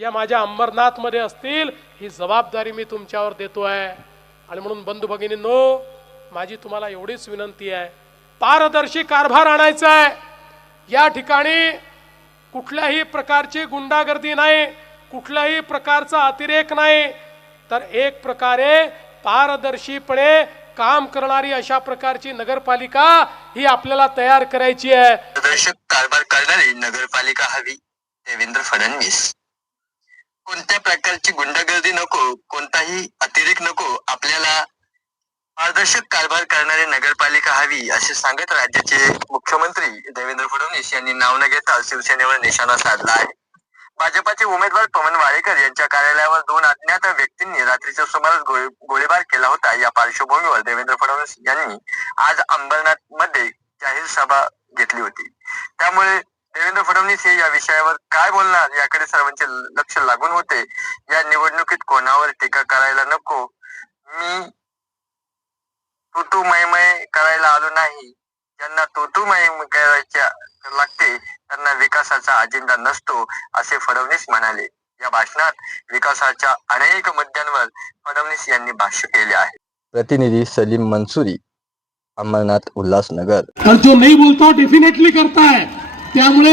या माझ्या अंबरनाथमध्ये असतील ही जबाबदारी मी तुमच्यावर देतो आहे. आणि म्हणून बंधू भगिनींनो माझी तुम्हाला एवढीच विनंती आहे. पारदर्शी कारभार आणायचा आहे. या ठिकाणी कुठल्याही प्रकारची गुंडागर्दी नाही कुठल्याही प्रकारचा अतिरेक नाही. तर एक प्रकारे पारदर्शीपणे काम करणारी अशा प्रकारची नगरपालिका ही आपल्याला तयार करायची आहे. कारभार करणारी नगरपालिका हवी देवेंद्र फडणवीस. कोणत्या प्रकारची गुंडगर्दी नको कोणताही अतिरेक नको आपल्याला पारदर्शक कारभार करणारी नगरपालिका हवी असे सांगत राज्याचे मुख्यमंत्री देवेंद्र फडणवीस यांनी नाव न घेता शिवसेनेवर निशाणा साधला आहे. भाजपाचे उमेदवार पवन वाळेकर यांच्या कार्यालयावर दोन अज्ञात व्यक्तींनी रात्रीच्या सुमारास गोळीबार केला होता. या पार्श्वभूमीवर देवेंद्र फडणवीस यांनी आज अंबरनाथमध्ये जाहीर सभा घेतली होती. त्यामुळे देवेंद्र फडणवीस हे या विषयावर काय बोलणार याकडे सर्वांचे लक्ष लागून होते. या निवडणुकीत कोणावर टीका करायला नको? मी तू तू मय मय करायला आलो नाही. ज्यांना तू तू मय मय करायच्या लागते त्यांना विकासाचा अजेंडा नसतो असे फडणवीस म्हणाले. या भाषणात विकासाच्या अनेक मुद्द्यांवर फडणवीस यांनी भाष्य केले आहे. प्रतिनिधी सलीम मंसूरी अमरनाथ उल्हासनगर. और जो नहीं बोलता डेफिनेटली करता है त्यामुळे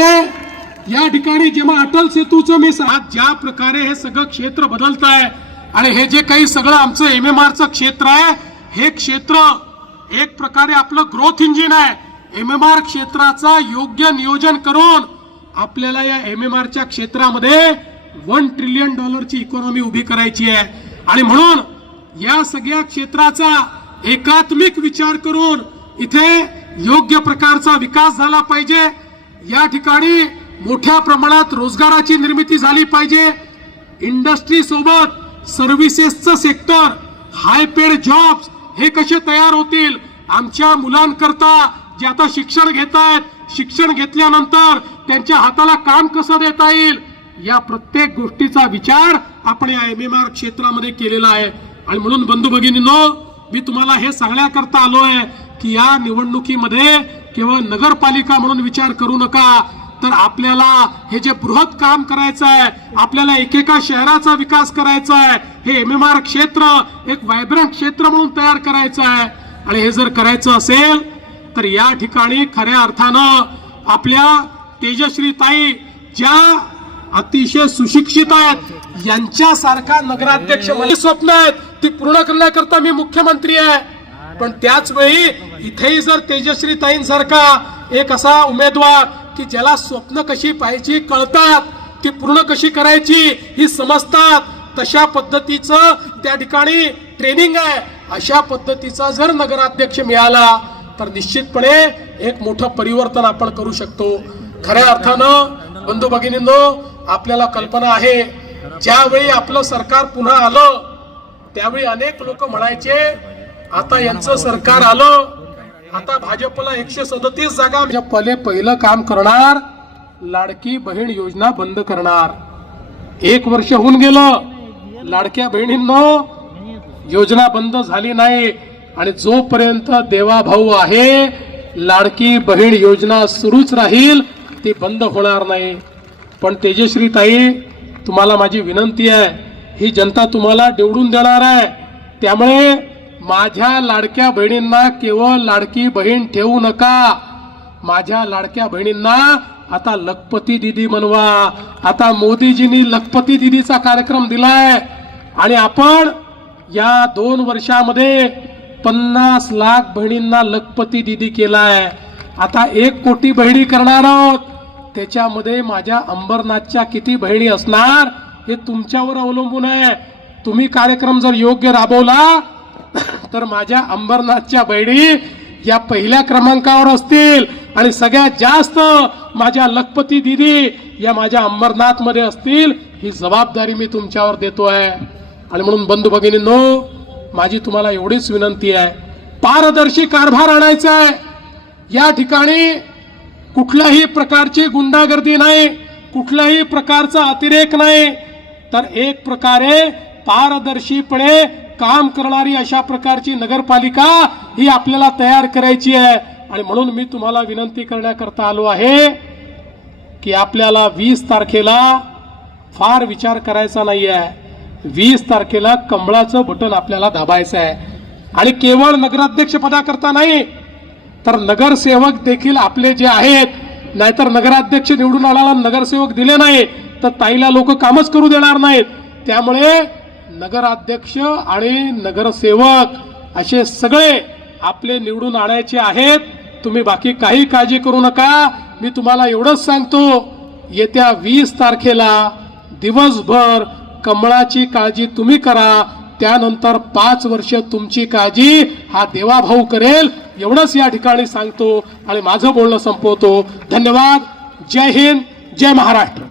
या ठिकाणी जेव्हा अटल सेतूचं मी आज ज्या प्रकारे हे सगळं क्षेत्र बदलत आहे आणि हे जे काही सगळं आमचं एम एम आरचं क्षेत्र आहे हे क्षेत्र एक प्रकारे आपलं ग्रोथ इंजिन आहे. एम एम आर क्षेत्राचा योग्य नियोजन करून आपल्याला या एम एम आरच्या क्षेत्रामध्ये वन ट्रिलियन डॉलरची इकॉनॉमी उभी करायची आहे. आणि म्हणून या सगळ्या क्षेत्राचा एकात्मिक विचार करून इथे योग्य प्रकारचा विकास झाला पाहिजे. या ठिकाणी मोठ्या प्रमाणात रोजगाराची निर्मिती झाली पाहिजे. इंडस्ट्री सोबत सर्व्हिसेसचं सेक्टर हाय पेड जॉब्स हे कसे तयार होतील? आमच्या मुलांकरता जे आता शिक्षण घेत आहेत शिक्षण घेतल्यानंतर त्यांच्या हाताला काम कसं देता येईल? या प्रत्येक गोष्टीचा विचार आपण या एम एम आर क्षेत्रामध्ये केलेला आहे. आणि म्हणून बंधू भगिनींनो मी तुम्हाला हे सांगण्याकरता आलो आहे की या निवडणुकीमध्ये केवळ नगरपालिका म्हणून विचार करू नका. तर आपल्याला हे जे बृहत काम करायचं आहे आपल्याला एकेका शहराचा विकास करायचा आहे हे एम एम आर क्षेत्र एक व्हायब्रंट क्षेत्र म्हणून तयार करायचं आहे. आणि हे जर करायचं असेल तर या ठिकाणी खऱ्या अर्थानं आपल्या तेजश्री ताई ज्या अतिशय सुशिक्षित आहेत यांच्यासारखा नगराध्यक्ष स्वप्न आहेत ती पूर्ण करण्याकरता मी मुख्यमंत्री आहे. पण त्याच वेळी इथेही जर तेजश्री ताईंसारखा एक असा उमेदवार की ज्याला स्वप्न कशी पाहिजे कळतात ती पूर्ण कशी करायची ही समजतात तशा पद्धतीचं त्या ठिकाणी ट्रेनिंग आहे. अशा पद्धतीचा जर नगराध्यक्ष मिळाला तर निश्चितपणे एक मोठं परिवर्तन आपण करू शकतो. खऱ्या अर्थानं बंधू भगिनींनो आपल्याला कल्पना आहे ज्यावेळी आपलं सरकार पुन्हा आलं त्यावेळी अनेक लोक म्हणायचे आता यांचं सरकार आलं आता भाजपला एकशे सदतीस जागा भाजपले पहिलं काम करणार लाडकी बहीण योजना बंद करणार. एक वर्ष होऊन गेलं लाडक्या बहिणींनो योजना बंद झाली नाही. आणि जोपर्यंत देवाभाऊ आहे लाडकी बहीण योजना सुरूच राहील ती बंद होणार नाही. पण तेजश्री ताई तुम्हाला माझी विनंती आहे ही जनता तुम्हाला निवडून देणार आहे. त्यामुळे माझ्या लाडक्या बहिणींना केवळ लाडकी बहीण ठेवू नका. माझ्या लाडक्या बहिणींना आता लखपती दिदी म्हणवा. आता मोदीजींनी लखपती दिदीचा कार्यक्रम दिलाय. आणि आपण या दोन वर्षामध्ये पन्नास लाख बहिणींना लखपती दिदी केलाय. आता एक कोटी बहिणी करणार आहोत. त्याच्यामध्ये माझ्या अंबरनाथच्या किती बहिणी असणार हे तुमच्यावर अवलंबून आहे. तुम्ही कार्यक्रम जर योग्य राबवला तर माझ्या अंबरनाथच्या बहिणी या पहिल्या क्रमांकावर असतील. आणि सगळ्यात जास्त माझ्या लखपती दिदी या माझ्या अंबरनाथमध्ये असतील ही जबाबदारी मी तुमच्यावर देतो आहे आणि म्हणून बंधू भगिनींनो माझी तुम्हाला एवढीच विनंती आहे. पारदर्शी कारभार आणायचा आहे. या ठिकाणी कुठल्याही प्रकारची गुंडागर्दी नाही कुठल्याही प्रकारचा अतिरेक नाही. तर एक प्रकारे पारदर्शीपणे काम करणारी अशा प्रकारची नगरपालिका ही आपल्याला तयार करायची आहे. आणि म्हणून मी तुम्हाला विनंती करण्याकरता आलो आहे की आपल्याला वीस तारखेला फार विचार करायचा नाही आहे वीस तारखेला कमळाचं बटन आपल्याला दाबायचं आहे. आणि केवळ नगराध्यक्ष पदाकरता नाही तर नगरसेवक देखील आपले जे आहेत नाहीतर नगराध्यक्ष निवडून आल्याला नगरसेवक दिले नाही तर ताईला लोक कामच करू देणार नाहीत. त्यामुळे नगराध्यक्ष आणि नगरसेवक असे सगळे आपले निवडून आणायचे आहेत. तुम्ही बाकी काही काळजी करू नका. मी तुम्हाला एवढंच सांगतो येत्या वीस तारखेला दिवसभर कमळाची काळजी तुम्ही करा. त्यानंतर पाच वर्ष तुमची काळजी हा देवाभाऊ करेल. एवढंच या ठिकाणी सांगतो आणि माझं बोलणं संपवतो. धन्यवाद. जय हिंद. जय महाराष्ट्र.